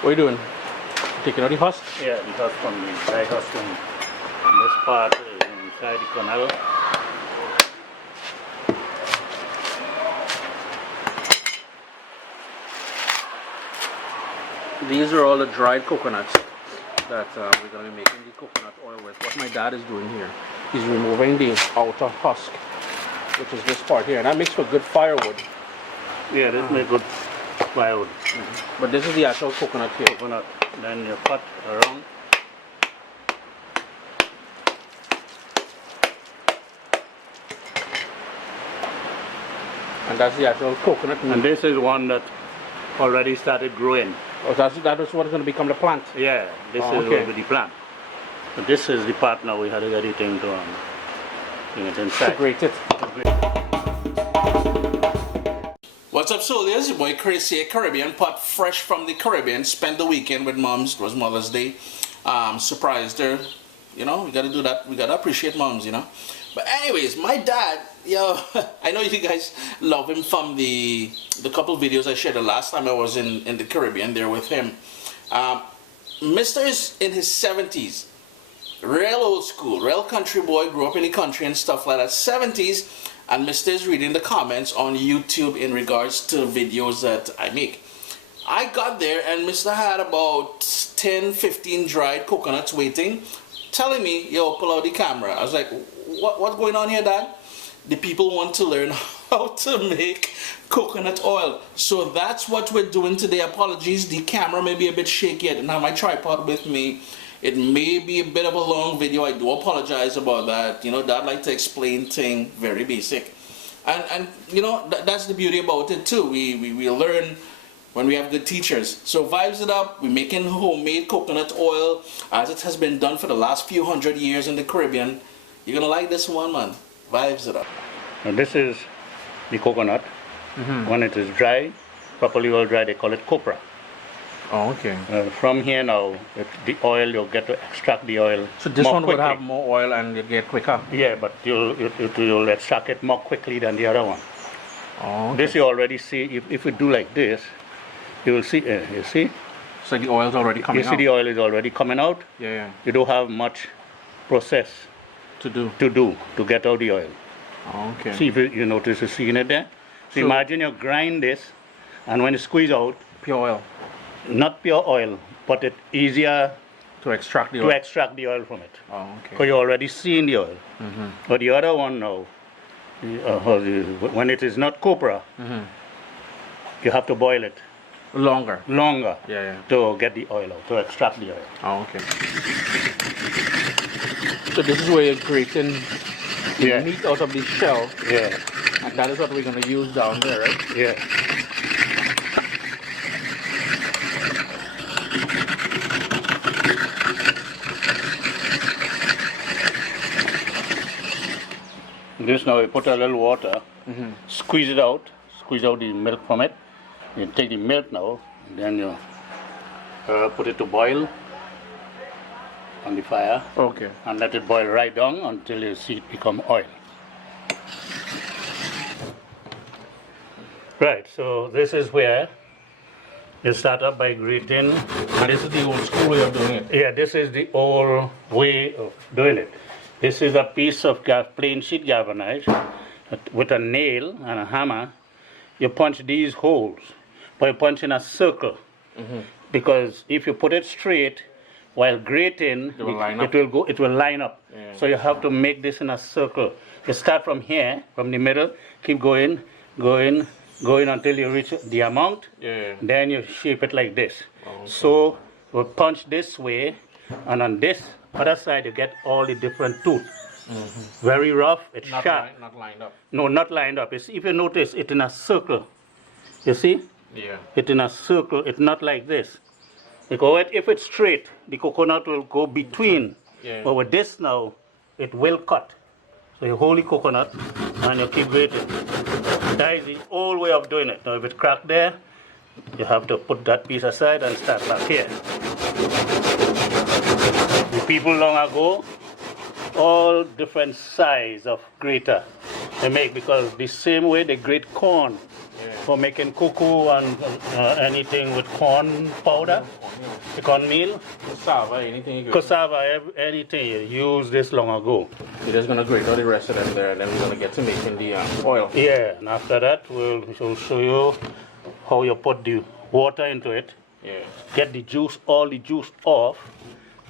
What are you doing? Taking out the husk? Yeah, the husk from the dry husk, and this part is inside the kernel. These are all the dried coconuts that we're going to be making the coconut oil with. What my dad is doing here, he's removing the outer husk, which is this part here, and that makes for good firewood. Yeah, this makes good firewood. But this is the actual coconut here. Coconut. Then you cut around. And that's the actual coconut. And this is one that already started growing. Oh, that is what is going to become the plant. Yeah, this is okay. the plant. So this is the part now we had to get it into bring it inside. To grate it. What's up, soldiers? Your boy Chris here, Caribbean pot, fresh from the Caribbean. Spent the weekend with moms. It was Mother's Day. Surprised her. You know, we gotta do that. We gotta appreciate moms, you know. But anyways, my dad, yo, I know you guys love him from the couple videos I shared the last time I was in the Caribbean there with him. Mr. is in his 70s. Real old school, real country boy, grew up in the country and stuff like that. 70s, and Mr. is reading the comments on YouTube in regards to videos that I make. I got there and Mr. had about 10, 15 dried coconuts waiting, telling me, yo, pull out the camera. I was like, what's going on here, Dad? The people want to learn how to make coconut oil. So that's what we're doing today. Apologies, the camera may be a bit shaky. I didn't have my tripod with me. It may be a bit of a long video. I do apologize about that. You know, Dad like to explain things very basic. And you know, that's the beauty about it too. We learn when we have good teachers. So vibes it up. We're making homemade coconut oil as it has been done for the last few hundred years in the Caribbean. You're gonna like this one, man. Vibes it up. Now this is the coconut. When it is dry, properly well dry, they call it copra. Oh, okay. From here now, the oil, you'll get to extract the oil. So this more one quickly. would have more oil and you get quicker. Yeah, but you'll extract it more quickly than the other one. Oh, okay. This you already see. If you do like this, you will see. You see? So the oil's already coming out. You see the oil is already coming out. Yeah. You don't have much process To do. to get out the oil. Oh, okay. See if you notice, you seeing it there. So imagine you grind this, and when you squeeze out, Pure oil. not pure oil, but it's easier To extract the oil. to extract the oil from it. Oh, okay. Because you're already seeing the oil. But the other one now, when it is not copra, you have to boil it Longer. Yeah. to get the oil out, to extract the oil. Oh, okay. So this is where you're grating the meat out of the shell, Yeah, and that is what we're going to use down there, right? yeah. This now you put a little water, squeeze out the milk from it. You take the milk now, and then you put it to boil on the fire. Okay. And let it boil right down until you see it become oil. Right, so this is where you start up by grating. And this is the old school way of doing it. Yeah, this is the old way of doing it. This is a piece of plain sheet galvanized with a nail and a hammer. You punch these holes, but you punch in a circle. Because if you put it straight, while grating, it will line up. Yeah. So you have to make this in a circle. You start from here, from the middle, keep going until you reach the amount. Yeah. Then you shape it like this. Oh, okay. So we punch this way, and on this other side you get all the different tooth. Very rough, it's sharp. Not lined up. No, not lined up. If you notice, it's in a circle. You see? Yeah. It's in a circle. It's not like this. Because if it's straight, the coconut will go between. Yeah. But with this now, it will cut. So you hold the coconut and you keep grating. That is the old way of doing it. Now if it's cracked there, you have to put that piece aside and start back here. The people long ago, all different size of grater. They make because the same way they grate corn for making cocoa and anything with corn powder, the cornmeal, Cassava, anything you grate. cassava, anything you use this long ago. We're just gonna grate all the rest of them there, and then we're gonna get to making the oil. Yeah, and after that we'll show you how you put the water into it. Yeah. Get the juice, all the juice off,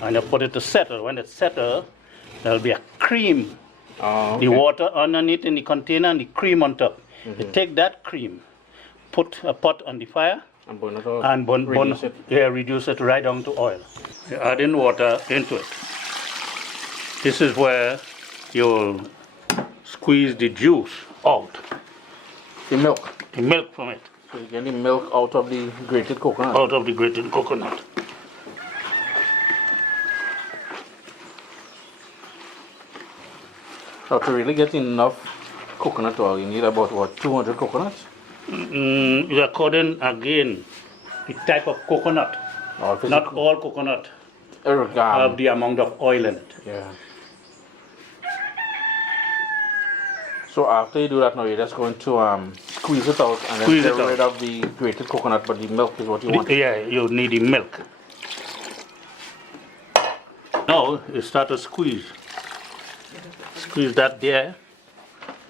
and you put it to settle. When it settles, there'll be a cream. Okay. The water underneath in the container and the cream on top. You take that cream, put a pot on the fire, And burn it all. and Reduce it. reduce it right down to oil. You add in water into it. This is where you'll squeeze the juice out, The milk. the milk from it, So you get the milk out of the grated coconut. out of the grated coconut. Now to really get enough coconut oil, you need about what, 200 coconuts? According again, the type of coconut. Or if it's Not all coconut origami. have the amount of oil in it. Yeah. So after you do that now, you're just going to squeeze it out and then Squeeze get it out. rid of the grated coconut, but the milk is what you want. Yeah, you need the milk. Now you start to squeeze. Squeeze that there.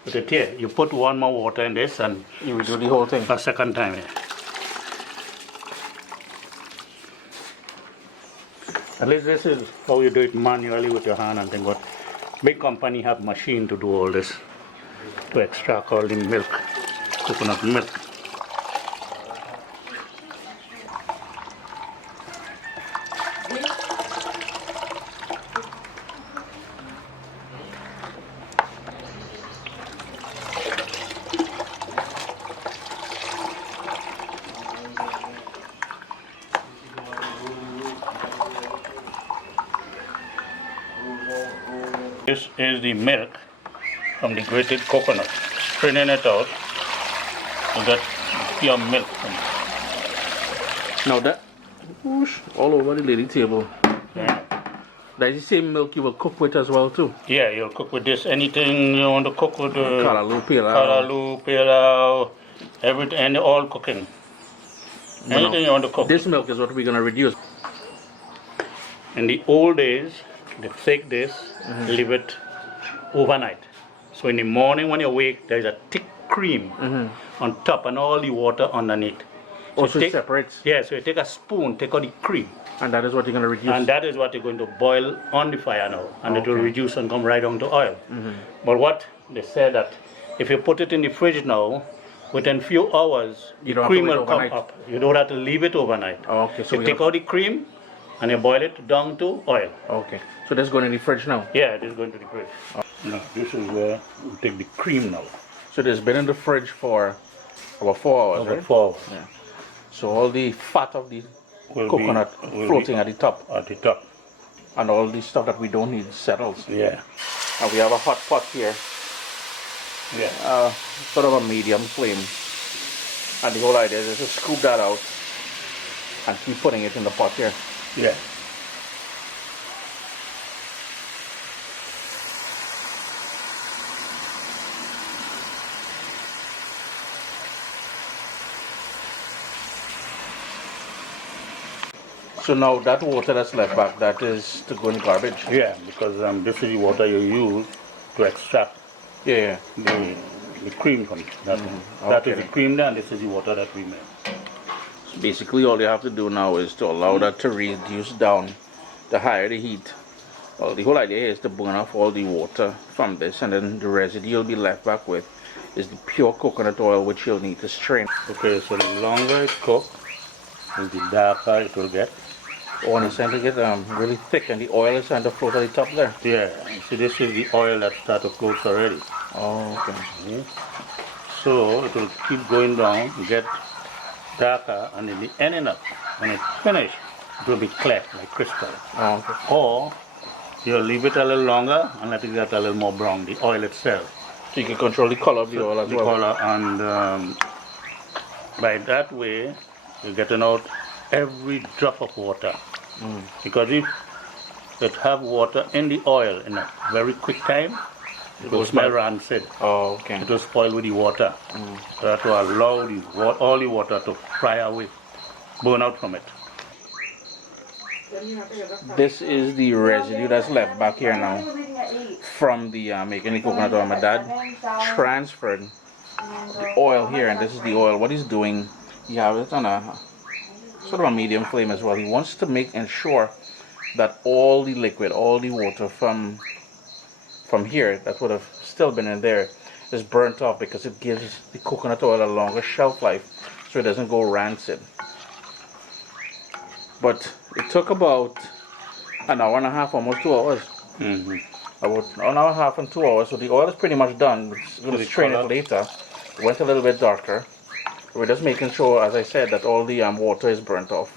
Put it here. You put one more water in this and You will do the whole thing. a second time here. At least this is how you do it manually with your hand and things. But big company have machine to do all this, to extract all the milk, coconut milk. This is the milk from the grated coconut. Straining it out, you get pure milk from it. Now that, whoosh, all over the lady table. Yeah. That's the same milk you will cook with as well too. Yeah, you'll cook with this. Anything you want to cook with, Callaloo, pilau. callaloo, pilau, everything, and all cooking. Anything you want to cook. This milk is what we're gonna reduce. In the old days, they take this, leave it overnight. So in the morning when you wake, there's a thick cream on top and all the water underneath. So Also you take, separates. yeah, so you take a spoon, take out the cream, And that is what you're gonna reduce. and that is what you're going to boil on the fire now, and it will Okay. reduce and come right down to oil. But what they said that if you put it in the fridge now, within few hours, You the don't have to cream wait will come overnight. up. You don't have to leave it overnight. Oh, okay, so you we take have- out the cream, and you boil it down to oil. Okay. So that's going in the fridge now. Yeah, it is going to the fridge. Now, this is where we take the cream now. So this has been in the fridge for about 4 hours, About right? 4 Yeah. So all the fat of the will coconut be floating at the top, at the top. and all the stuff that we don't need settles. Yeah, And we have a hot pot here, yeah. sort of a medium flame. And the whole idea is to scoop that out and keep putting it in the pot here. Yeah. So now that water that's left back, that is to go in the garbage. Yeah, because this is the water you use to extract Yeah. the cream from it. That is Okay. the cream there, and this is the water that we make. So basically all you have to do now is to allow that to reduce down. The higher the heat. Well, the whole idea is to burn off all the water from this, and then the residue you'll be left back with is the pure coconut oil, which you'll need to strain. Okay, so the longer it cooks, the darker it will get. Oh, and it's starting to get really thick, and the oil is starting to float at the top there. Yeah, see this is the oil that starts to float already. Oh, okay. So it will keep going down, get darker, and in the ending up, when it's finished, it will be clear, like crystal. Oh, okay. Or you'll leave it a little longer and let it get a little more brown, the oil itself. So you can control the color of the oil as The well. color, and by that way, you're getting out every drop of water. Because if it have water in the oil in a very quick time, It will smell rancid. Oh, okay. It will spoil with the water. So that to allow all the water to fry away, burn out from it. This is the residue that's left back here now from the making the coconut oil. My dad transferred the oil here, and this is the oil. What he's doing, he has it on a sort of a medium flame as well. He wants to ensure that all the liquid, all the water from here that would have still been in there is burnt off, because it gives the coconut oil a longer shelf life, so it doesn't go rancid. But it took about an hour and a half, almost 2 hours. About an hour and a half and 2 hours. So the oil is pretty much done. We're going to strain it later. It went a little bit darker. We're just making sure, as I said, that all the water is burnt off.